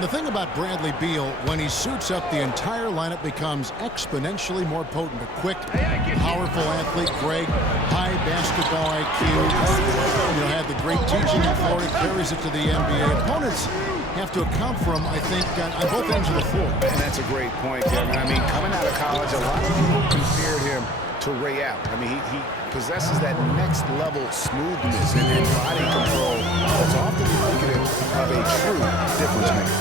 The thing about Bradley Beal, when he suits up, the entire lineup becomes exponentially more potent. A quick, powerful athlete. Greg, high basketball IQ. Had the great teaching in Florida, carries it to the NBA. Opponents have to account for him, I think, on both ends of the floor. And that's a great point, Kevin. I mean, coming out of college, a lot of people compared him to Ray Allen. I mean, he possesses that next level smoothness and body control that's often indicative of a true difference maker.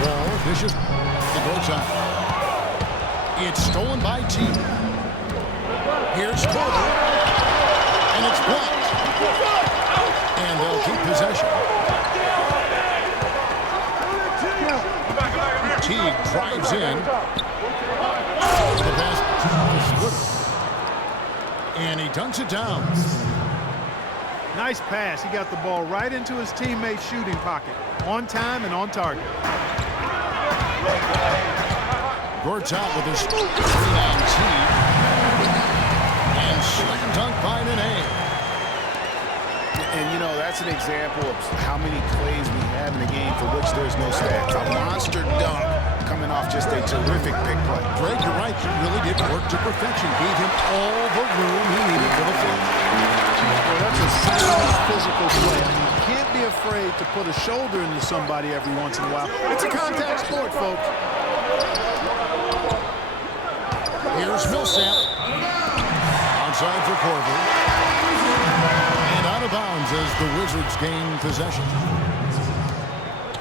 Wall dishes to Gortat. It's stolen by T. Here's Porter, and it's blocked. And they'll keep possession. Teague drives in. The pass to Splitter. And he dunks it down. Nice pass. He got the ball right into his teammate's shooting pocket. On time and on target. Gortat with his screen on Teague. And slam dunk by Nene. And, that's an example of how many plays we have in a game for which there's no stats. A monster dunk coming off just a terrific big play. Greg, you're right. He really did work to perfection. Gave him all the room he needed for the finish. Well, that's a sound physical play. I mean, you can't be afraid to put a shoulder into somebody every once in a while. It's a contact sport, folks. Here's Millsap. Onside for Corver. And out of bounds as the Wizards gain possession.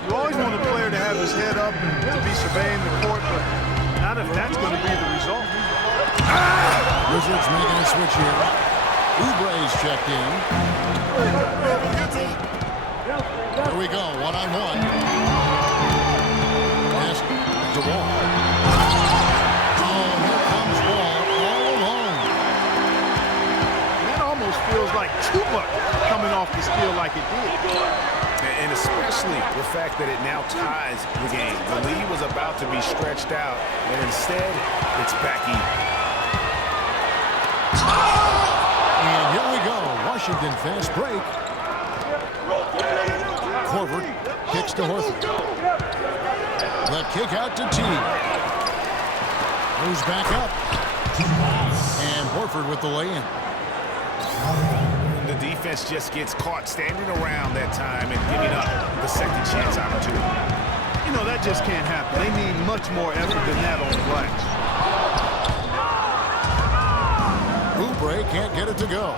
You always want a player to have his head up and to be surveying the court, but not if that's going to be the result. Wizards making a switch here. Oubre's checked in. Here we go, one-on-one. Pass to Wall. Oh, here comes Wall all alone. That almost feels like Teamup coming off the steal like it did. And especially the fact that it now ties the game. The lead was about to be stretched out, and instead, it's back even. And here we go. Washington fast break. Corver kicks to Horford. The kick out to Teague. Moves back up. And Horford with the lay-in. The defense just gets caught standing around that time and giving up the second chance opportunity. That just can't happen. They need much more effort than that on the glass. Oubre can't get it to go.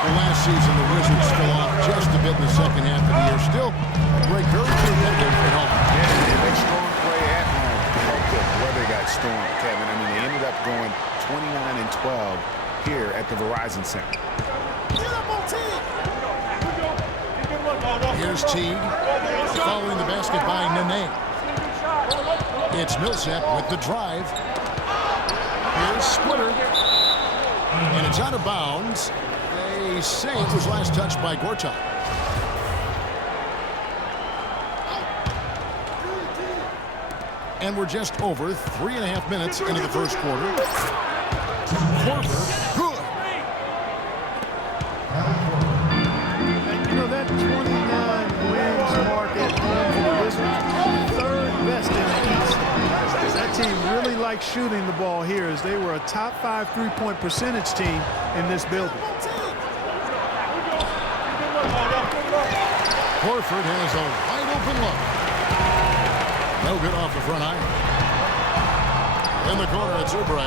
Well, last season, the Wizards fell off just a bit in the second half of the year. Still, Greg, very competitive at home. Yeah, and they strong play at home helped them where they got stormed, Kevin. I mean, they ended up going 29-12 here at the Verizon Center. Here's Teague following the basket by Nene. It's Millsap with the drive. Here's Splitter. And it's out of bounds. They say it was last touched by Gortat. And we're just over 3.5 minutes into the first quarter. Corver, good. And that 29 wins mark at home for the Wizards, third best in the East. That team really likes shooting the ball here, as they were a top 5 3-point percentage team in this building. Horford has a wide open look. No good off the front iron. In the corner, it's Oubre.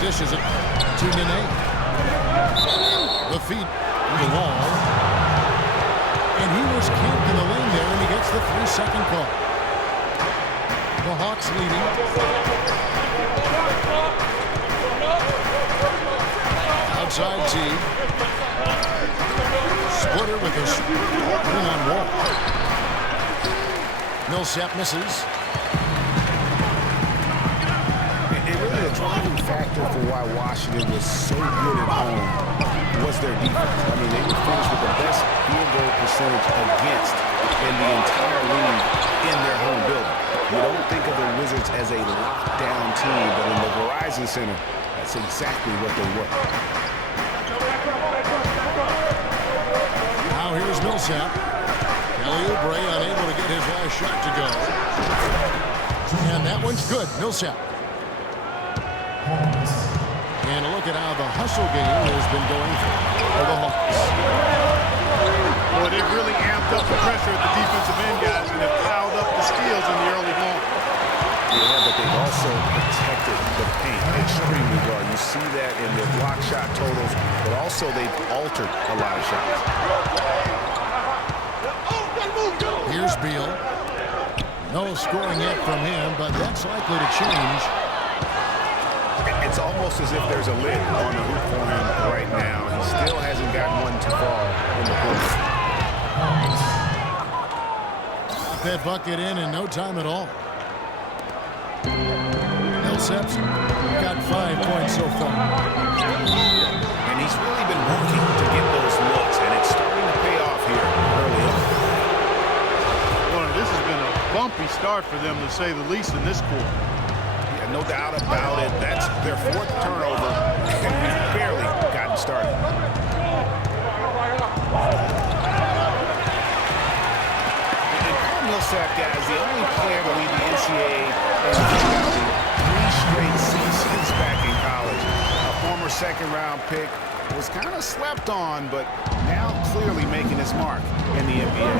Dishes it to Nene. The feet to the wall. And he was camped in the lane there, and he gets the 3-second call. The Hawks leading. Outside Teague. Splitter with a screen on Wall. Millsap misses. And really the driving factor for why Washington was so good at home was their defense. I mean, they would finish with the best field goal percentage against in the entire league in their home building. You don't think of the Wizards as a lockdown team, but in the Verizon Center, That's exactly what they were. Now here's Millsap. Kelly Oubre unable to get his last shot to go. And that one's good. Millsap. And a look at how the hustle game has been going for the Hawks. Boy, they've really amped up the pressure at the defensive end, guys, and have piled up the steals in the early going. Yeah, but they've also protected the paint extremely well. You see that in their block shot totals, but also they've altered a lot of shots. Here's Beal. No scoring yet from him, but that's likely to change. It's almost as if there's a lid on the hoop for him right now. He still hasn't gotten one too far in the hoop. Got that bucket in no time at all. Millsap's got 5 points so far. And he's really been working to get those looks, and it's starting to pay off here early on. Well, this has been a bumpy start for them, to say the least, in this quarter. Yeah, no doubt about it. That's their 4th turnover, and we've barely gotten started. Millsap, guys, the only player to lead the NCAA in rebounding 3 straight seasons back in college. A former second-round pick, was kind of slept on, but now clearly making his mark in the NBA.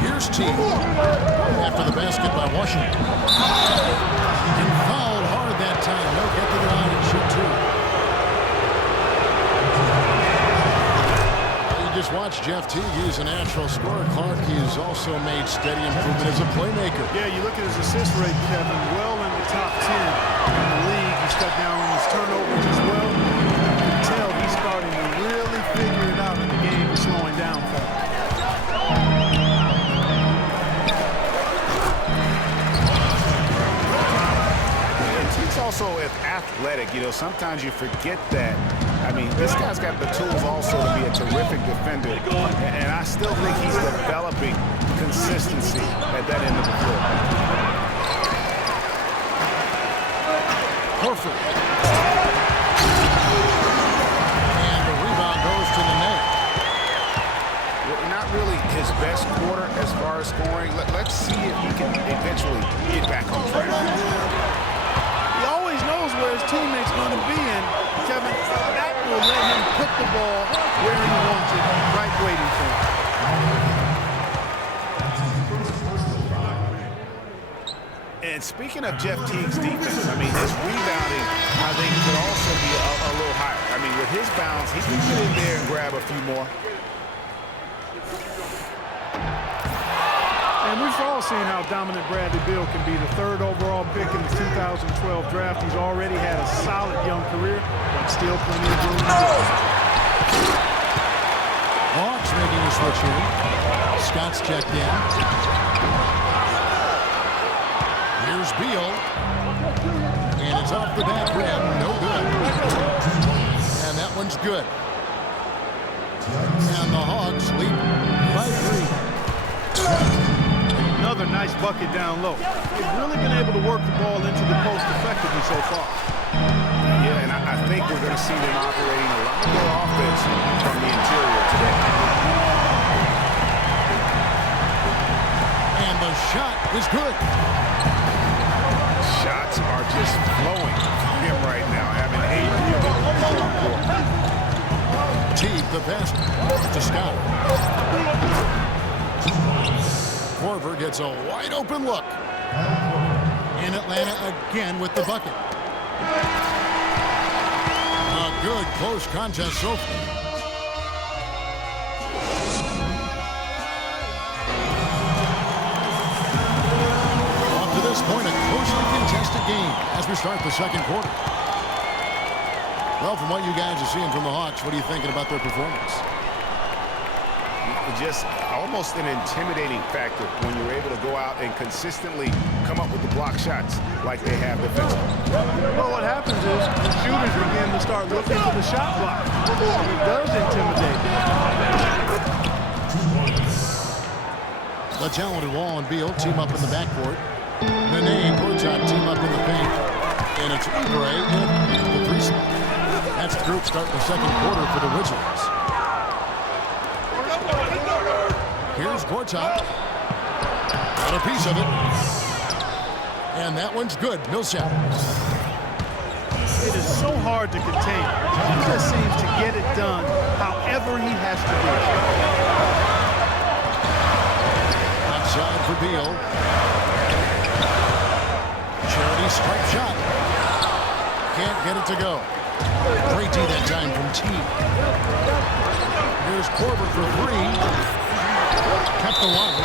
Here's T after the basket by Washington. And fouled hard that time. They'll get to the line and shoot 2. Just watch Jeff Teague. He's a natural scorer. Clark, he's also made steady improvement as a playmaker. Yeah, you look at his assist rate, Kevin, well in the top 10 in the league. He's cut down on his turnovers as well. You can tell he's starting to really figure it out in the game and slowing down for him. And Teague's also athletic. You know, sometimes you forget that. I mean, this guy's got the tools also to be a terrific defender, and I still think he's developing consistency at that end of the floor. Horford. And the rebound goes to the net. Not really his best quarter as far as scoring. Let's see if he can eventually get back on track. He always knows where his teammate's going to be, and Kevin, that will let him put the ball where he wants it, right waiting for him. And speaking of Jeff Teague's defense, I mean, his rebounding, I think, could also be a little higher. I mean, with his bounce, he can get in there and grab a few more. And we've all seen how dominant Bradley Beal can be. The 3rd overall pick in the 2012 draft. He's already had a solid young career, but still plenty of room to grow. Hawks making a switch here. Scott's checked in. Here's Beal. And it's off the back rim. No good. And that one's good. And the Hawks lead by 3. Another nice bucket down low. They've really been able to work the ball into the post effectively so far. Yeah, and I think we're going to see them operating a lot more offense from the interior today. And the shot is good. Shots are just flowing from him right now, having 8 strong quarters. Teague, the pass to Scott. Korver gets a wide open look. And Atlanta again with the bucket. A good close contest so far. Up to this point, a closely contested game as we start the 2nd quarter. Well, from what you guys are seeing from the Hawks, what are you thinking about their performance? Just almost an intimidating factor when you're able to go out and consistently come up with the block shots like they have defensively. Well, what happens is the shooters begin to start looking for the shot block. It does intimidate. The talented Wall and Beal team up in the backcourt. The Nene, Gortat team up in the paint. And it's Oubre in the precinct. That's the group starting the second quarter for the Wizards. Here's Gortat. Got a piece of it. And that one's good. Millsap. It is so hard to contain. He just seems to get it done however he has to do it. Outside for Beal. Charity stripe shot. Can't get it to go. Great D that time from T. Here's Korver for three. Kept the line.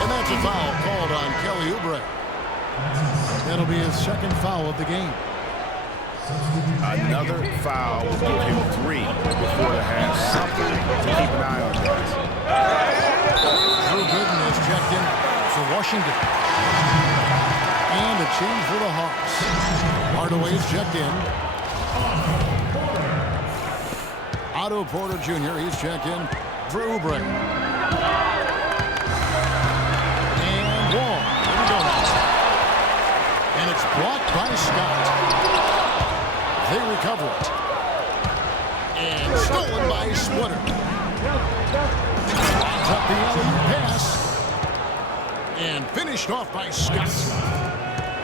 And that's a foul called on Kelly Oubre. That'll be his second foul of the game. Another foul will give him 3 before the half. Something to keep an eye on, guys. Drew Gooden is checked in for Washington. And a change for the Hawks. Hardaway is checked in. Otto Porter Jr. He's checked in for Oubre. And Wall. Here we go now. And it's blocked by Scott. They recover it. And stolen by Splitter. Up the alley pass. And finished off by Scott.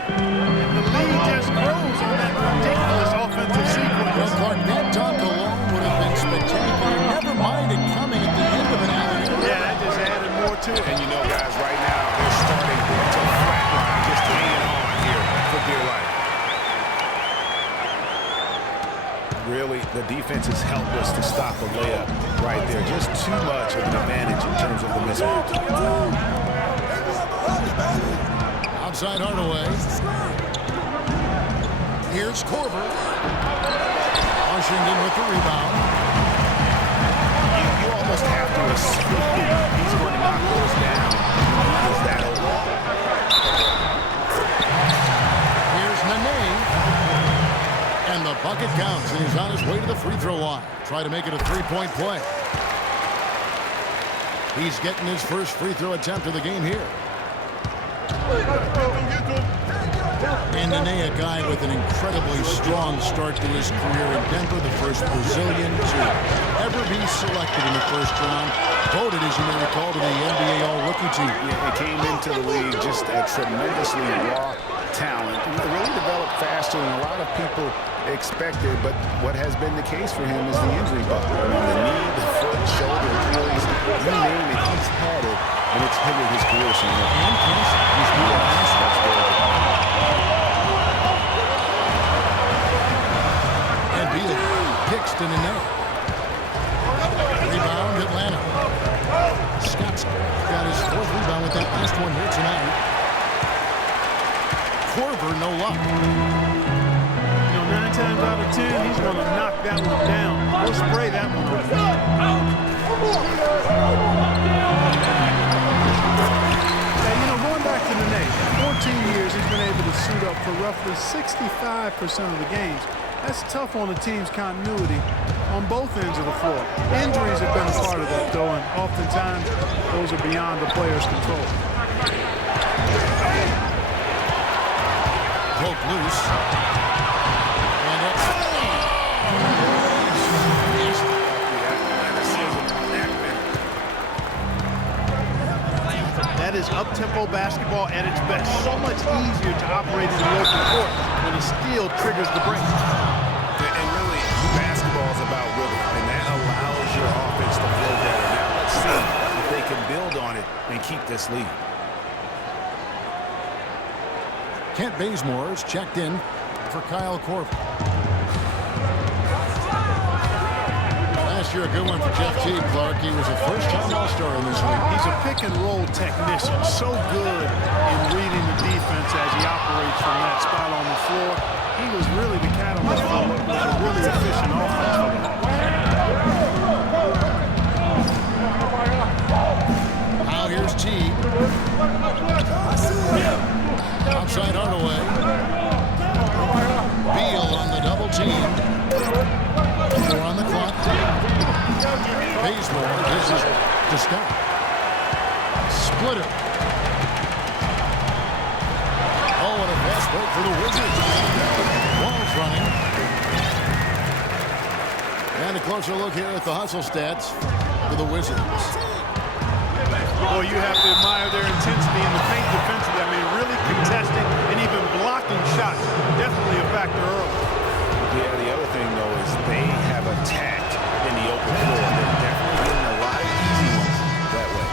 The lead just grows on that ridiculous offensive sequence. Well, Clark, that dunk alone would have been spectacular. Never mind it coming at the end of an alley. Yeah, that just added more to it. And you know, guys, right now, they're starting to flatline, just hanging on here for dear life. Really, the defense is helpless to stop a layup right there. Just too much of an advantage in terms of the mismatch. Outside Hardaway. Here's Korver. Washington with the rebound. You almost have to assume he's going to knock those down. Is that over? Here's Nene. And the bucket counts, and he's on his way to the free throw line. Try to make it a three-point play. He's getting his first free throw attempt of the game here. And Nene, a guy with an incredibly strong start to his career in Denver, the first Brazilian to ever be selected in the first round. Voted, as you may recall, to the NBA All-Rookie team. Yeah, he came into the league just a tremendously raw talent. Really developed faster than a lot of people expected, but what has been the case for him is the injury bug. I mean, the knee, the foot, shoulder, Achilles, you name it, he's had it, and it's hindered his career somewhat. And cancer. He's moving on. That's good. And Beal kicks to Nene. Rebound, Atlanta. Scott's got his fourth rebound with that last one here tonight. Korver, no luck. 9 times out of 10, he's going to knock that one down. We'll spray that one off. Hey, going back to Nene, 14 years he's been able to suit up for roughly 65% of the games. That's tough on the team's continuity on both ends of the floor. Injuries have been a part of that, though, and oftentimes those are beyond the player's control. Poke loose. That is up-tempo basketball at its best. So much easier to operate in the open court when a steal triggers the break. And really, basketball is about rhythm, and that allows your offense to flow better. Now let's see if they can build on it and keep this lead. Kent Bazemore is checked in for Kyle Korver. Last year, a good one for Jeff Teague, Clark. He was a first-time All-Star in this league. He's a pick-and-roll technician, so good in reading the defense as he operates from that spot on the floor. He was really the catalyst for what was a really efficient offense for the Hawks. Now here's Teague. Outside Hardaway. Beal on the double team. 4 on the clock. Bazemore, this is to stop. Splitter. for the Wizards. Ball's running. And a closer look here at the hustle stats for the Wizards. Boy, you have to admire their intensity in the paint defensively. I mean, really contesting and even blocking shots. Definitely a factor early. Yeah, the other thing, though, is they have attacked in the open floor. They're definitely getting a lot of easy ones that way.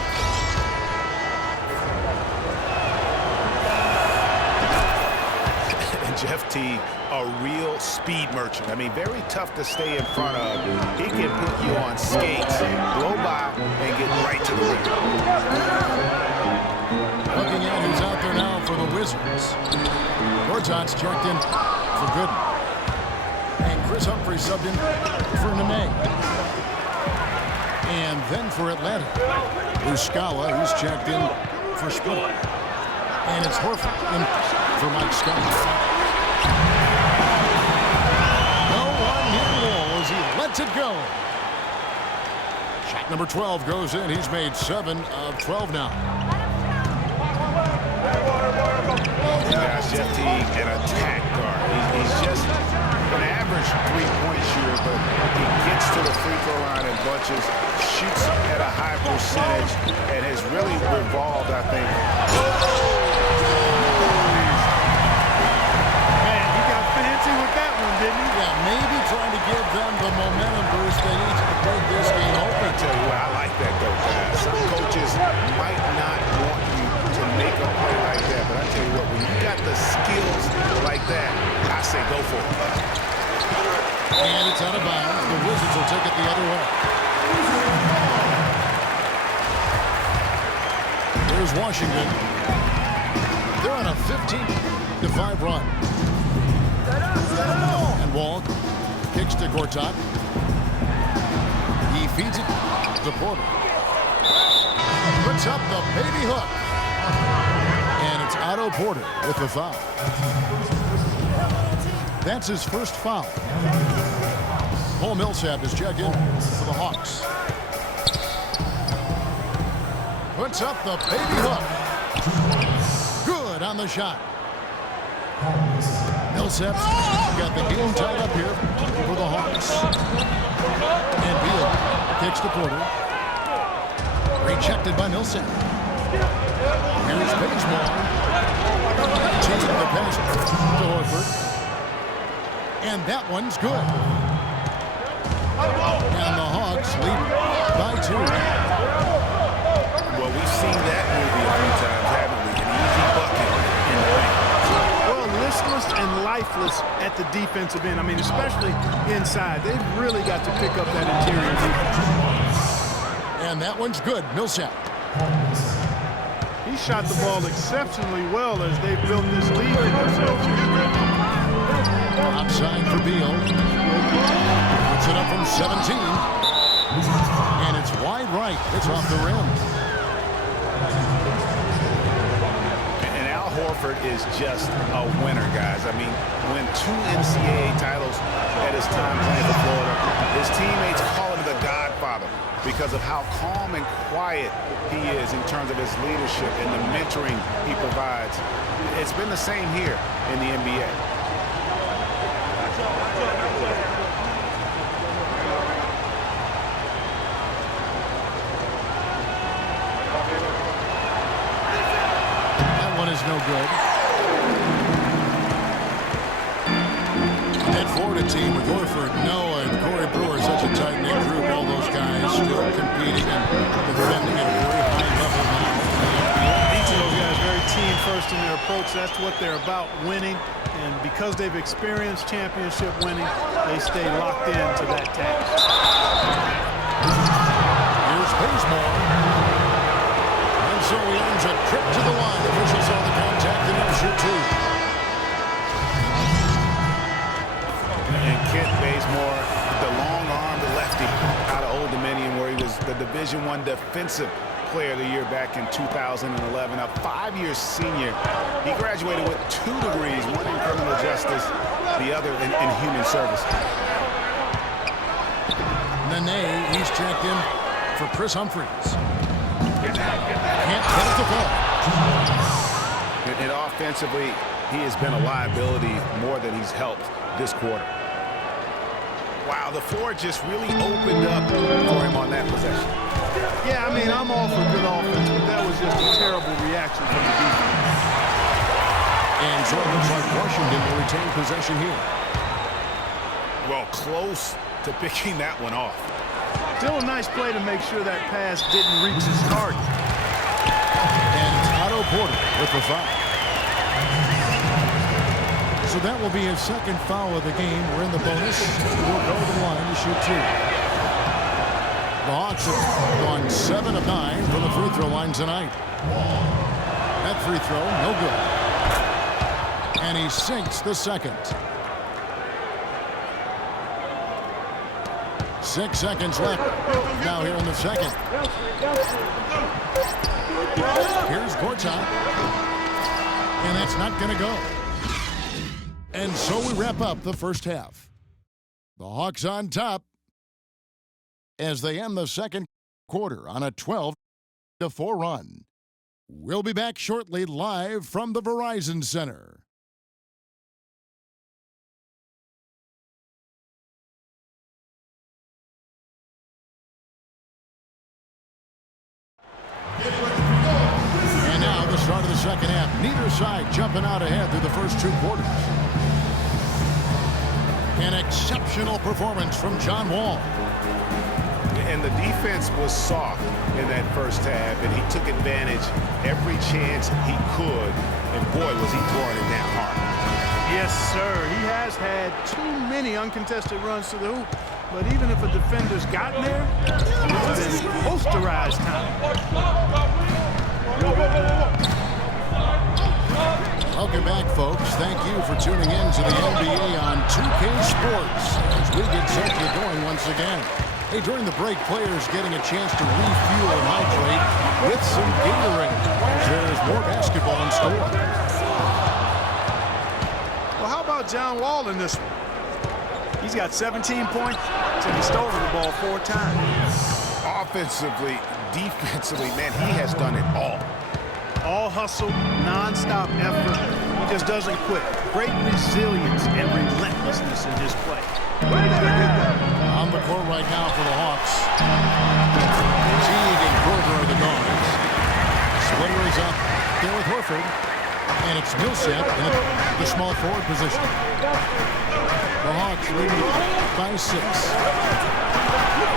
And Jeff Teague, a real speed merchant. I mean, very tough to stay in front of. He can put you on skates, blow by, and get right to the rim. Looking at who's out there now for the Wizards. Gortat's checked in for Gooden. And Chris Humphrey subbed in for Nene. And then for Atlanta, Muscala, who's checked in for Splitter. And it's Horford in for Mike Scott. No one near Wall as he lets it go. Shot number 12 goes in. He's made 7 of 12 now. Guys, Jeff Teague, an attack guard. He's just an average three-point shooter, but he gets to the free throw line in bunches, shoots at a high percentage, and has really revolved, I think. Man, he got fancy with that one, didn't he? Yeah, maybe trying to give them the momentum boost they need to break this game open. I tell you what, I like that, though, guys. Some coaches might not want you to make a play like that, but I tell you what, when you got the skills like that, I say go for it. And it's out of bounds. The Wizards will take it the other way. Here's Washington. They're on a 15-5 run. And Wall kicks to Gortat. He feeds it to Porter. Puts up the baby hook. And it's Otto Porter with the foul. That's his first foul. Paul Millsap is checked in for the Hawks. Puts up the baby hook. Good on the shot. Millsap's got the game tied up here for the Hawks. And Beal kicks to Porter. Rejected by Millsap. Here's Bazemore. Taking the pass to Horford. And that one's good. And the Hawks lead by 2. Well, we've seen that movie a few times, haven't we? An easy bucket in the paint. Well, listless and lifeless at the defensive end. I mean, especially inside. They've really got to pick up that interior defense. And that one's good. Millsap. He shot the ball exceptionally well as they built this lead for themselves. Outside for Beal. Puts it up from 17. And it's wide right. It's off the rim. And Al Horford is just a winner, guys. I mean, win 2 NCAA titles at his time playing for Florida. His teammates call him the Godfather because of how calm and quiet he is in terms of his leadership and the mentoring he provides. It's been the same here in the NBA. That one is no good. That Florida team with Horford, Noah, and Corey Brewer, such a tight-knit group. All those guys still competing and defending at a very high level now. Each of those guys very team first in their approach. That's what they're about, winning. And because they've experienced championship winning, they stay locked into that task. Here's Bazemore. And so he earns a trip to the line. Officials saw the contact and it'll shoot 2. And Kent Bazemore, the long arm, the lefty out of Old Dominion, where he was the Division I Defensive Player of the Year back in 2011. A 5-year senior. He graduated with 2 degrees, one in criminal justice, the other in human service. Nene, he's checked in for Chris Humphries. Can't get it to fall. And offensively, He has been a liability more than he's helped this quarter. Wow, the floor just really opened up for him on that possession. Yeah, I mean, I'm all for good offense, but that was just a terrible reaction from the defense. And so it looks like Washington will retain possession here. Well, close to picking that one off. Still a nice play to make sure that pass didn't reach his target. And it's Otto Porter with the foul. So that will be his second foul of the game. We're in the bonus. We'll go to the line to shoot two. The Hawks have gone 7 of 9 from the free throw line tonight. That free throw, no good. And he sinks the second. 6 seconds left. Now here in the second. Here's Gortat. And that's not going to go. And so we wrap up the first half. The Hawks on top as they end the second quarter on a 12-4 run. We'll be back shortly live from the Verizon Center. And now the start of the second half. Neither side jumping out ahead through the first 2 quarters. An exceptional performance from John Wall. And the defense was soft in that first half, and he took advantage every chance he could. And boy, was he throwing it down hard. Yes, sir. He has had too many uncontested runs to the hoop. But even if a defender's gotten there, it's been posterized time. Welcome back, folks. Thank you for tuning in to the NBA on 2K Sports as we get set to get going once again. Hey, during the break, players getting a chance to refuel and hydrate with some Gatorade. There's more basketball in store. Well, how about John Wall in this one? He's got 17 points, and he's stolen the ball 4 times. Offensively, defensively, man, he has done it all. All hustle, non-stop effort. He just doesn't quit. Great resilience and relentlessness in his play. On the court right now for the Hawks. Teague and Porter are the guards. Splitter is up there with Horford. And it's Millsap in the small forward position. The Hawks leading by 6.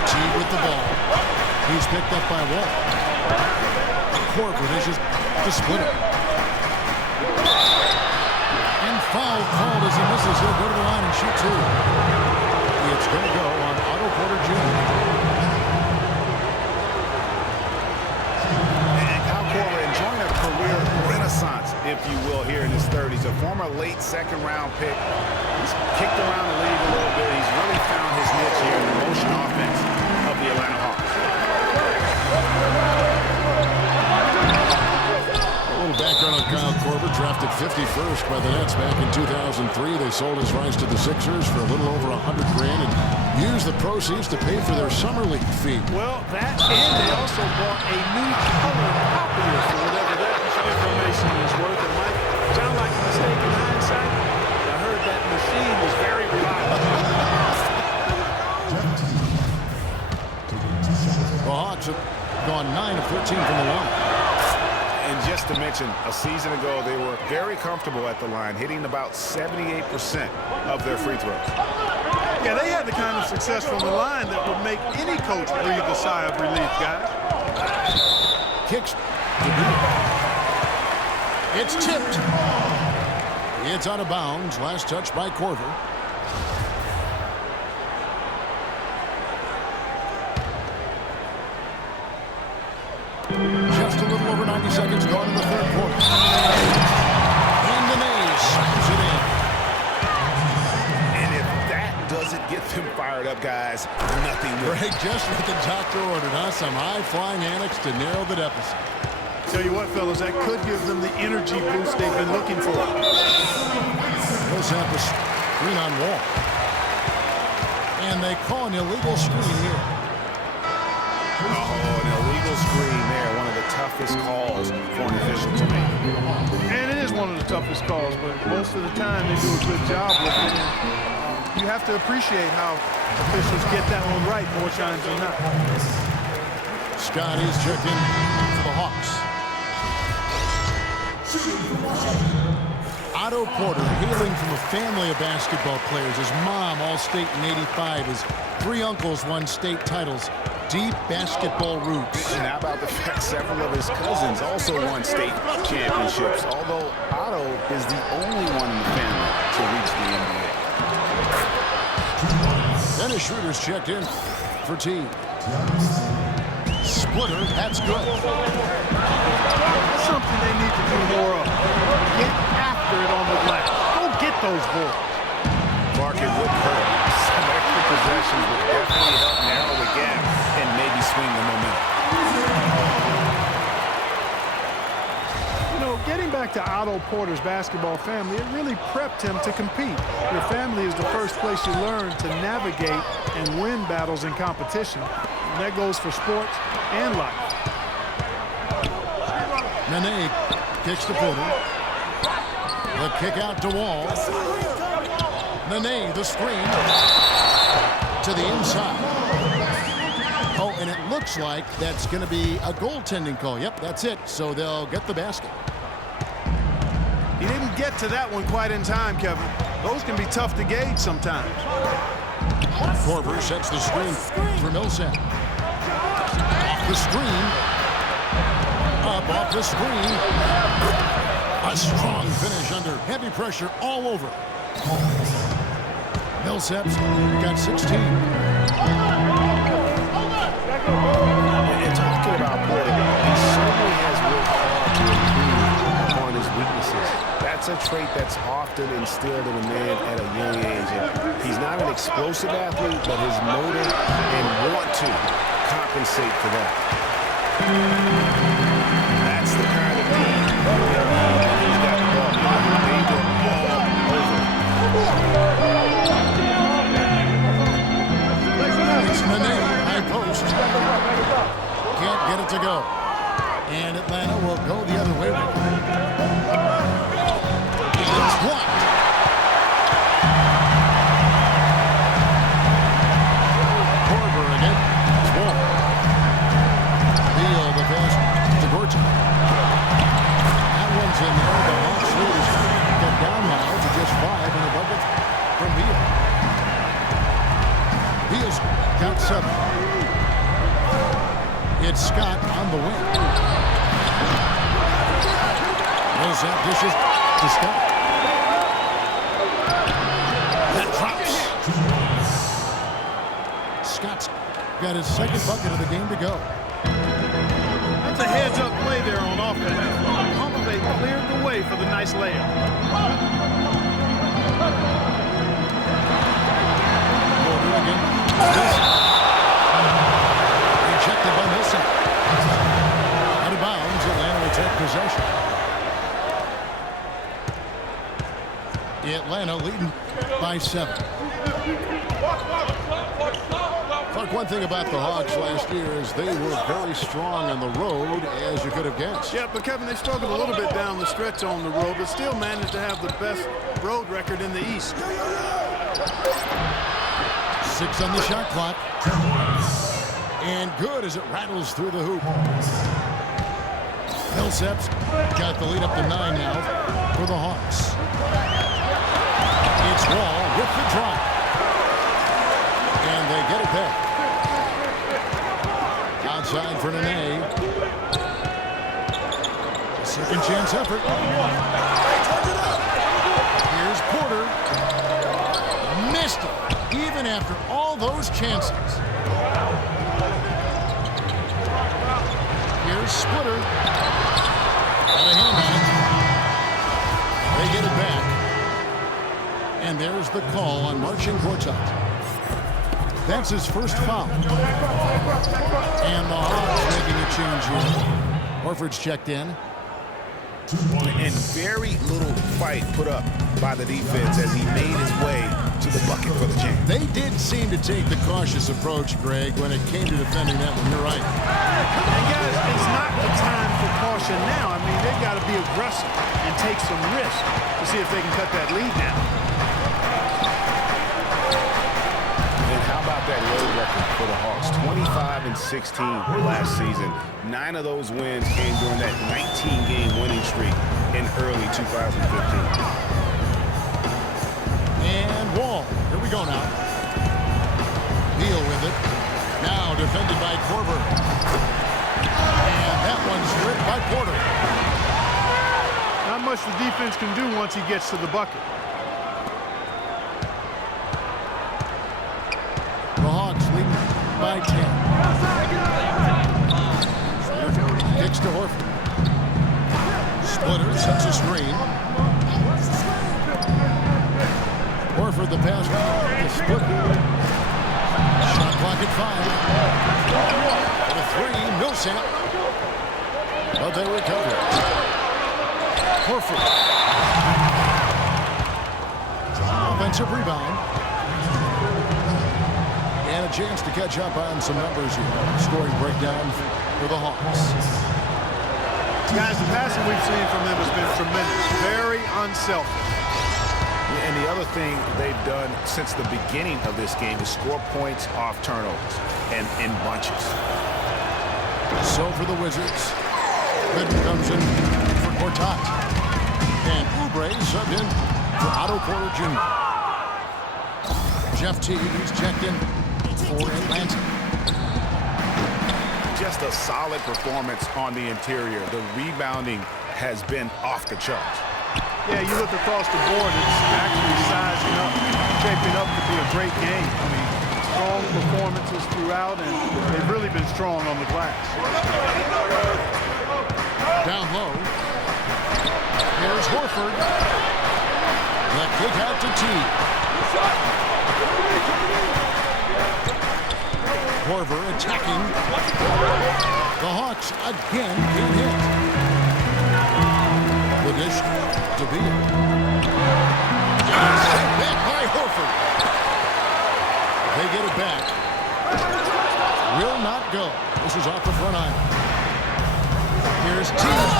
Teague with the ball. He's picked up by Wall. Horford is just the splitter. And foul called as he misses. He'll go to the line and shoot 2. It's going to go on Otto Porter Jr. And Kyle Korver enjoying a career renaissance, if you will, here in his 30s. A former late second-round pick. He's kicked around the league a little bit. He's really found his niche here in the motion offense of the Atlanta Hawks. Background on Kyle Korver, drafted 51st by the Nets back in 2003. They sold his rights to the Sixers for a little over $100,000 and used the proceeds to pay for their summer league fee. Well, that and they also bought a new color copier for whatever that information is worth. It might sound like a mistake in hindsight. I heard that machine was very reliable. The Hawks have gone 9 of 13 from the line. And just to mention, a season ago, they were very comfortable at the line, hitting about 78% of their free throws. Yeah, they had the kind of success from the line that would make any coach breathe a sigh of relief, guys. Kicks. It's tipped. It's out of bounds. Last touch by Korver. Just a little over 90 seconds gone in the third quarter. And the Nays slams it in. And if that doesn't get them fired up, guys, nothing will. Greg, just what the doctor ordered, huh? Some high-flying annex to narrow the deficit. Tell you what, fellas, that could give them the energy boost they've been looking for. Millsap is screen on Wall. And they call an illegal screen here. Oh, an illegal screen there. One of the toughest calls for an official to make. And it is one of the toughest calls, but most of the time they do a good job with it. And you have to appreciate how officials get that one right more times than not. Scott is checked in for the Hawks. Otto Porter, hailing from a family of basketball players. His mom, All-State in '85. His 3 uncles won state titles. Deep basketball roots. And how about the fact several of his cousins also won state championships, although Otto is the only one in the family to reach the NBA. Dennis Schroeder's checked in for T. Splitter, that's good. That's something they need to do more of. Get after it on the glass. Go get those balls. Market would hurt. Some extra possessions would definitely help narrow the gap and maybe swing the momentum. You know, getting back to Otto Porter's basketball family, it really prepped him to compete. Your family is the first place you learn to navigate and win battles in competition. And that goes for sports and life. Nene kicks to Porter. The kick out to Wall. Nene, the screen to the inside. Oh, and it looks like that's going to be a goaltending call. Yep, that's it. So they'll get the basket. He didn't get to that one quite in time, Kevin. Those can be tough to gauge sometimes. Korver sets the screen for Millsap. Off the screen. Up off the screen. A strong finish under heavy pressure all over. Millsap's got 16. And talking about Porter, he certainly has worked hard to improve upon his weaknesses. That's a trait that's often instilled in a man at a young age. And he's not an explosive athlete, but his motive and want to compensate for that. That's the kind of team he's got the ball. They go all over. It's Nene, high post. Can't get it to go. And Atlanta will go the other way with it. It's blocked. Korver again. It's Wall. Beal, the pass to Gorton. That one's in there. The Hawks leaders get down now to just 5 in the bucket from Beal. Beal's got 7. It's Scott on the wing. Millsap dishes to Scott. That drops. Scott's got his 2nd bucket of the game to go. That's a heads-up play there on offense. Pump fake cleared the way for the nice layup. Porter again. Rejected by Millsap. Out of bounds, Atlanta will take possession. Atlanta leading by 7. Clark, one thing about the Hawks last year is they were very strong on the road, as you could have guessed. Yeah, but Kevin, they struggled a little bit down the stretch on the road, but still managed to have the best road record in the East. 6 on the shot clock. And good as it rattles through the hoop. Millsap's got the lead up to 9 now for the Hawks. It's Wall with the drive. And they get it back. Outside for Nene. Second chance effort. Here's Porter. Missed it, even after all those chances. Here's Splitter. Got a hand on it. They get it back. And there's the call on Marcin Gortat. That's his first foul. And the Hawks making a change here. Horford's checked in. And very little fight put up by the defense as he made his way to the bucket for the jam. They did seem to take the cautious approach, Greg, when it came to defending that one. You're right. And guys, it's not the time for caution now. I mean, they've got to be aggressive and take some risk to see if they can cut that lead down. And how about that road record for the Hawks? 25-16 last season. 9 of those wins came during that 19-game winning streak in early 2015. And Wall. Here we go now. Beal with it. Now defended by Korver. And that one's stripped by Porter. Not much the defense can do once he gets to the bucket. The Hawks lead by 10. Kicks to Horford. Splitter sets a screen. Horford the pass to Splitter. Shot clock at 5. For the 3, Millsap. But they recover. Horford. Offensive rebound. And a chance to catch up on some numbers here. Scoring breakdown for the Hawks. Guys, the passing we've seen from them has been tremendous. Very unselfish. And the other thing they've done since the beginning of this game is score points off turnovers and in bunches. So for the Wizards, Gooden comes in for Gortat. And Oubre subbed in for Otto Porter Jr. Jeff Teague is checked in for Atlanta. Just a solid performance on the interior. The rebounding has been off the charts. Yeah, you look across the board, it's actually sizing up, shaping up to be a great game. I mean, strong performances throughout, and they've really been strong on the glass. Down low. Here's Horford. The kick out to Teague. Korver attacking. The Hawks again get hit. The dish to Beal. Set back by Horford. They get it back. Will not go. This is off the front iron. Here's Teague.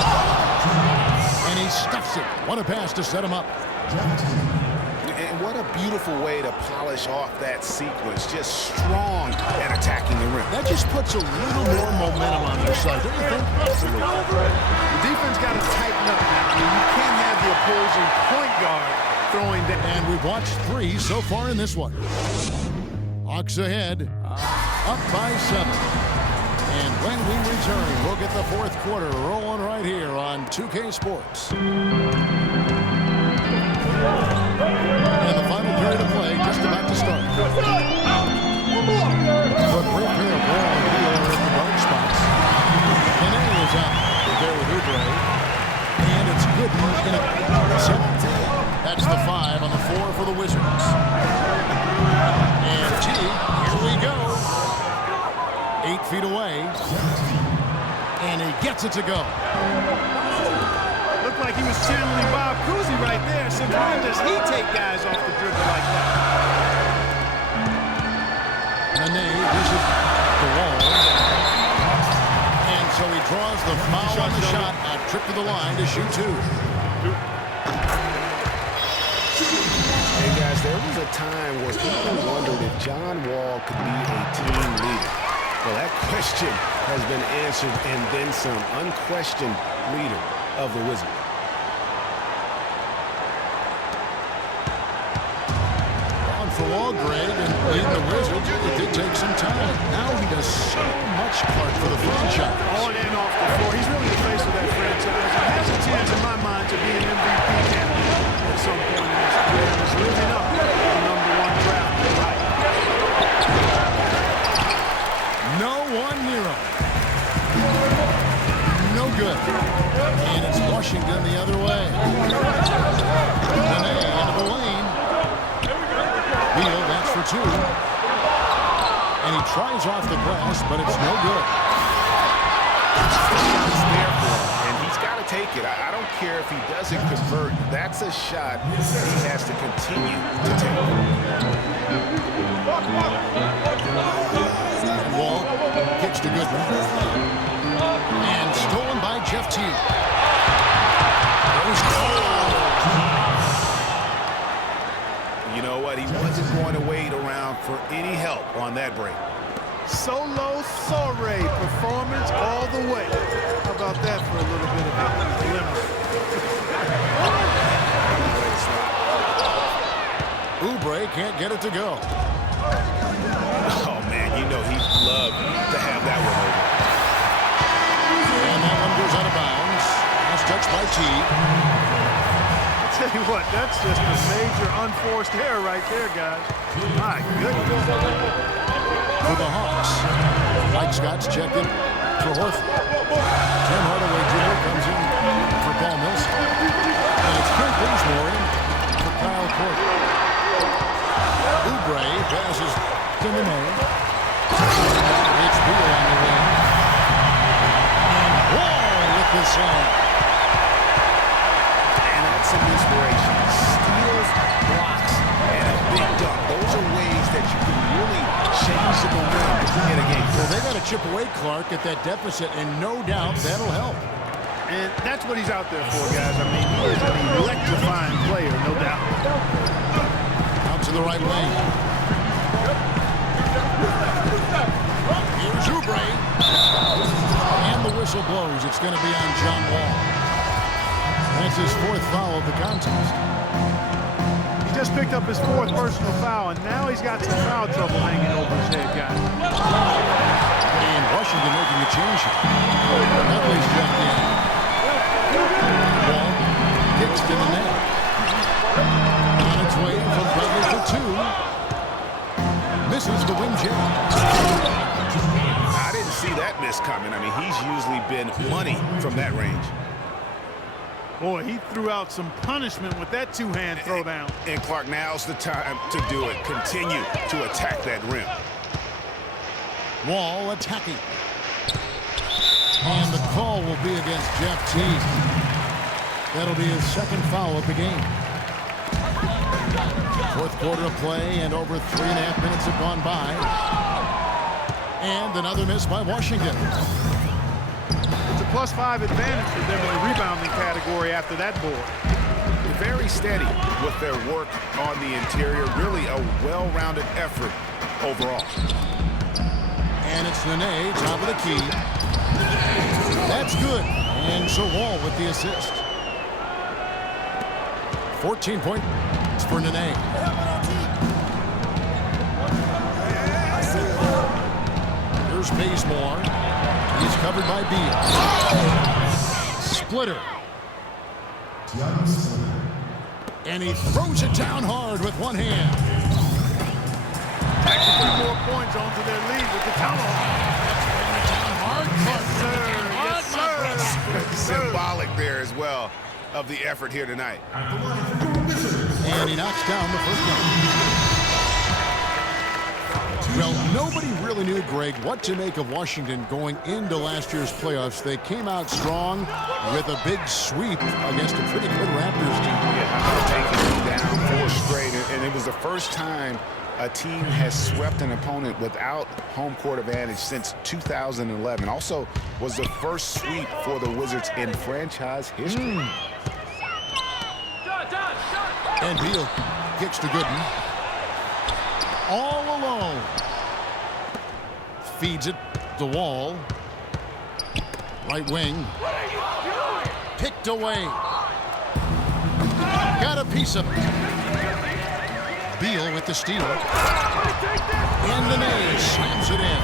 And he stuffs it. What a pass to set him up. And what a beautiful way to polish off that sequence. Just strong at attacking the rim. That just puts a little more momentum on their side, don't you think? Absolutely. The defense got to tighten up now. I mean, you can't have the opposing point guard throwing down. And we've watched 3 so far in this one. Hawks ahead, up by 7. And when we return, we'll get the 4th quarter rolling right here on 2K Sports. And the final period of play just about to start. The great pair of Wall and Beal are in the dark spots. Nene is out there with Oubre. And it's Gooden in a 7. That's the 5 on the 4 for the Wizards. And T, here we go. 8 feet away. And he gets it to go. Looked like he was channeling Bob Cousy right there. So why does he take guys off the dribble like that? Nene dishes the Wall. And so he draws the foul on the shot. A trip to the line to shoot 2. Hey guys, there was a time where people wondered if John Wall could be a team leader. Well, that question has been answered and then some. Unquestioned leader of the Wizards. On for Wall, Greg, and leading the Wizards. It did take some time. Now he does so much part for the franchise. On and off the floor. He's really the face of that franchise. He has a chance in my mind to be an MVP candidate at some point in his career. He's living up to the #1 draft. No one near him. No good. And it's Washington the other way. Nene into the lane. Beal, that's for 2. And he tries off the glass, but it's no good. The shot's there for him, and he's got to take it. I don't care if he doesn't convert. That's a shot he has to continue to take. You know what? He wasn't going to wait around for any help on that break. Solo soiree performance all the way. How about that for a little bit of a glimmer? Oubre can't get it to go. Oh, man, you know he'd love to have that one over. And that one goes out of bounds. Last touch by T. I'll tell you what, that's just a major unforced error right there, guys. My goodness. For the Hawks. Mike Scott's checked in for Horford. Tim Hardaway Jr. comes in for Paul Millsap. And it's Kent Bazemore in for Kyle Korver. Oubre passes to Nene. It's Beal on the wing. And Wall with the slam. And that's some inspiration. Steals, blocks, and a big dunk. Those are ways that you can really change the momentum in a game. Well, they got to chip away, Clark, at that deficit, and no doubt that'll help. And that's what he's out there for, guys. I mean, he is an electrifying player, no doubt. Out to the right wing. Here's Oubre. And the whistle blows. It's going to be on John Wall. That's his fourth foul of the contest. He just picked up his fourth personal foul, and now he's got some foul trouble hanging over his head, guys. And Washington making a change. Dudley's jumped in. Wall kicks to the net. On its way from Dudley for two. Misses the wing jam. I didn't see that miss coming. I mean, he's usually been money from that range. Boy, he threw out some punishment with that two-hand throwdown. And Clark, now's the time to do it. Continue to attack that rim. Wall attacking. And the call will be against Jeff Teague. That'll be his second foul of the game. Fourth quarter of play, and over 3.5 minutes have gone by. And another miss by Washington. It's a +5 advantage for them in the rebounding category after that board. Very steady with their work on the interior. Really a well-rounded effort overall. And it's Nene, top of the key. That's good. And so Wall with the assist. 14 points for Nene. Here's Bazemore. He's covered by Beal. Splitter. And he throws it down hard with one hand. Back to 3 more points onto their lead with the Symbolic there as well of the effort here tonight. And he knocks down the first one. Well, nobody really knew, Greg, what to make of Washington going into last year's playoffs. They came out strong with a big sweep against a pretty good Raptors team. Yeah, taking them down 4 straight, and it was the first time a team has swept an opponent without home court advantage since 2011. Also was the first sweep for the Wizards in franchise history. And Beal kicks to Gooden. All alone. Feeds it to Wall. Right wing. Picked away. Got a piece of it. Beal with the steal. And Nene slams it in.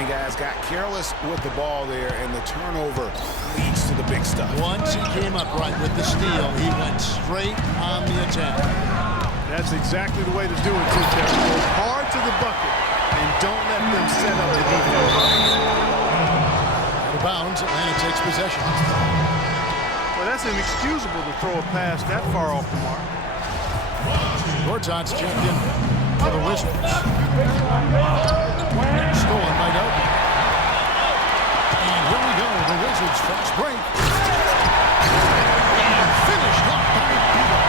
And guys got careless with the ball there, and the turnover leads to the big stuff. Once he came up right with the steal, he went straight on the attack. That's exactly the way to do it, too, Kevin. Go hard to the bucket and don't let them set up the defense. Out of bounds, Atlanta takes possession. Well, that's inexcusable to throw a pass that far off the mark. Gortat's checked in for the Wizards. Stolen by Doug. And here we go, the Wizards fast break. And finished off by Beal.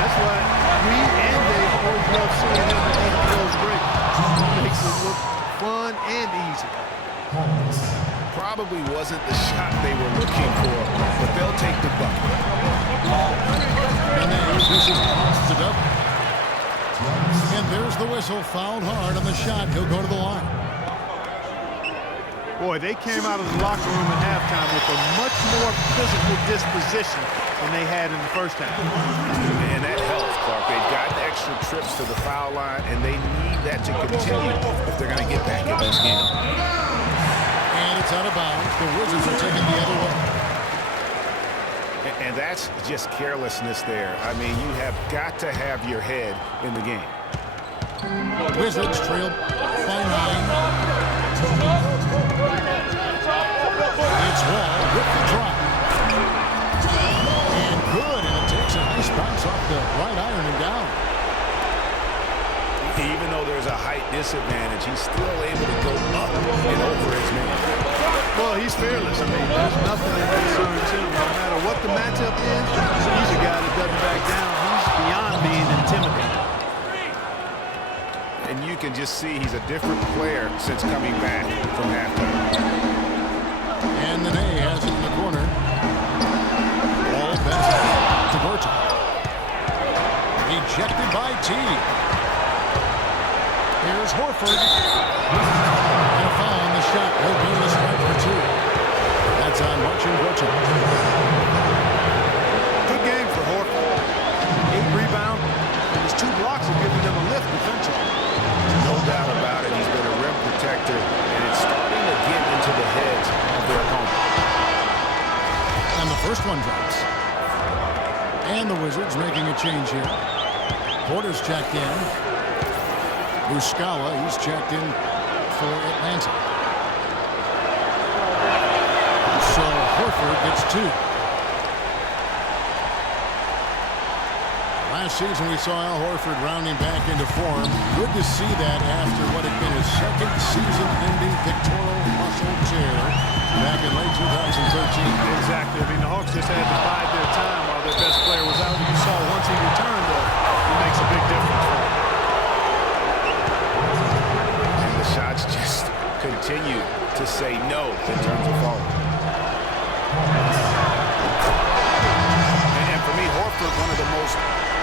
That's why we and Dave always love seeing him make those breaks. Makes it look fun and easy. Probably wasn't the shot they were looking for take the bucket. And then this is busted up. And there's the whistle. Fouled hard on the shot. He'll go to the line. Boy, they came out of the locker room at halftime with a much more physical disposition than they had in the first half. And that helps, Clark. They've gotten extra trips to the foul line, and they need that to continue if they're going to get back in this game. And it's out of bounds. The Wizards are taking the other way. And that's just carelessness there. I mean, you have got to have your head in the game. Wizards trail by 9. It's Wall with the drop. And good, and it takes a nice bounce off the right iron and down. Even though there's a height disadvantage, he's still able to go up and over his man. Well, he's fearless. I mean, there's nothing that concerns him. No matter what the matchup is, he's a guy that doesn't back down. He's beyond being intimidated. And you can just see he's a different player since coming back from halftime. And the Ney has it in the corner. Ball pass to Gorton. Ejected by T. Here's Horford. And a foul on the shot. He'll go to the strike for 2. That's on Marcin Gorton. Good game for Horford. 8 rebounds, and his 2 blocks are giving them a lift defensively. No doubt about it. He's been a rim protector, and it's starting to get into the heads of their opponent. And the first one drops. And the Wizards making a change here. Porter's checked in. Muscala, he's checked in for Atlanta. So Horford gets 2. Last season we saw Al Horford rounding back into form. Good to see that after what had been his second season-ending pectoral muscle tear back in late 2013. Exactly. I mean, the Hawks just had to bide their time while their best player was out. You saw once he returned, though, it makes a big difference for him. And the shots just continue to say no in terms of falling. And for me, Horford, one of the most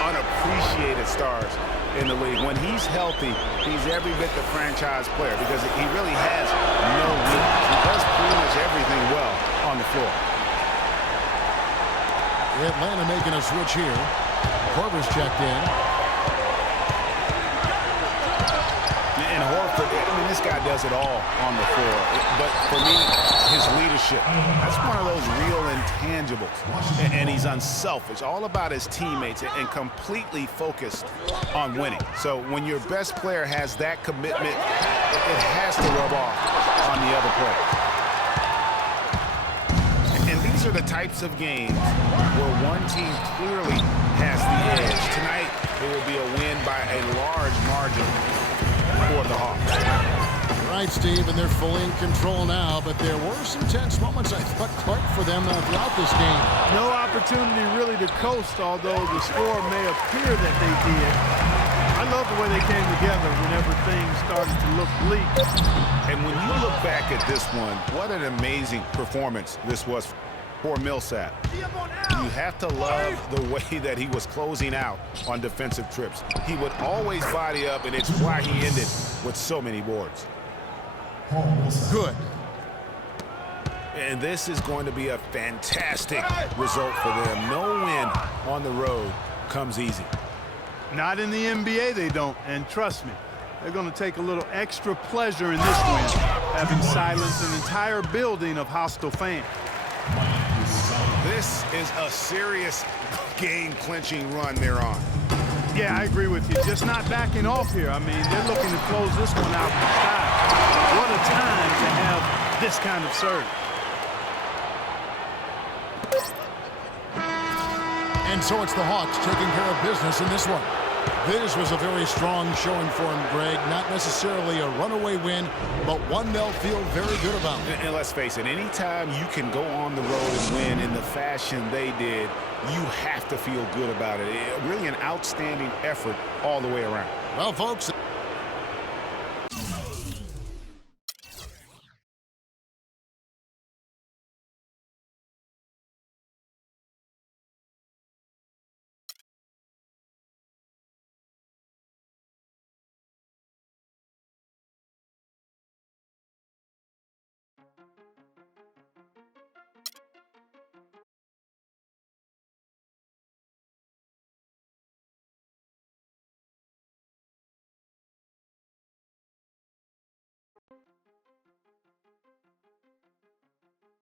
unappreciated stars in the league. When he's healthy, he's every bit the franchise player because he really has no weakness. He does pretty much everything well on the floor. Atlanta making a switch here. Korver's checked in. And Horford, I mean, this guy does it all on the floor. But for me, his leadership, that's one of those real intangibles. And he's unselfish, all about his teammates and completely focused on winning. So when your best player has that commitment, it has to rub off on the other player. And these are the types of games where one team clearly has the edge. Tonight, it will be a win by a large margin for the Hawks. Right, Steve, and they're fully in control now, but there were some tense moments, I thought, Clark, for them throughout this game. No opportunity really to coast, although the score may appear that they did. I love the way they came together whenever things started to look bleak. And when you look back at this one, what an amazing performance this was for Millsap. You have to love the way that he was closing out on defensive trips. He would always body up, and it's why he ended with so many boards. Good. And this is going to be a fantastic result for them. No win on the road comes easy. Not in the NBA, they don't. And trust me, they're going to take a little extra pleasure in this win, having silenced an entire building of hostile fans. This is a serious game-clinching run they're on. Yeah, I agree with you. Just not backing off here. I mean, they're looking to close this one out in style. What a time to have this kind of serve. And so it's the Hawks taking care of business in this one. This was a very strong showing for him, Greg. Not necessarily a runaway win, but one they'll feel very good about. And let's face it, anytime you can go on the road and win in the fashion they did, you have to feel good about it. Really an outstanding effort all the way around. Well, folks.